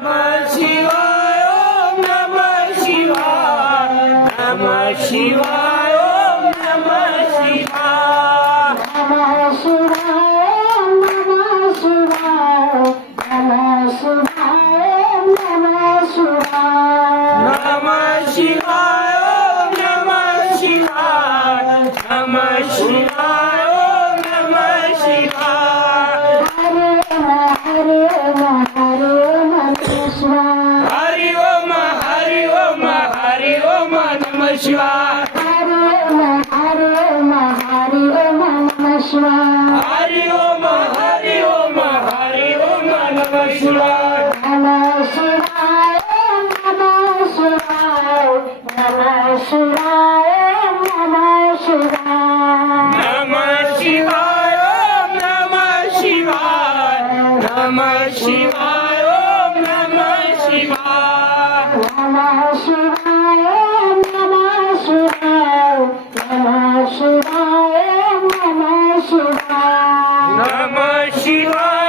शिवाय ओम नमः शिवाय नमः शिवाय ओम नमः शिवाय नमः शिवाय नमः शिवाय नमः शिवाय नमः शिवाय नमः शिवाय ओम नमः शिवाय नमः शिवाय ओम नमः शिवाय हरे ओम हरे ओम हरे ओम नमः शिवाय हरि ओम हरि ओम हरि ओम नमः शिवाय नमः शिवाय नमः शिवाय नमः शिवाय नमः शिवाय नमः शिवाय ओम नमः शिवाय नमः शिवाय ओम नमः शिवाय नमः शिवाय नमः शिवाय नमः शिवाय नमः शिवाय नमः शिवाय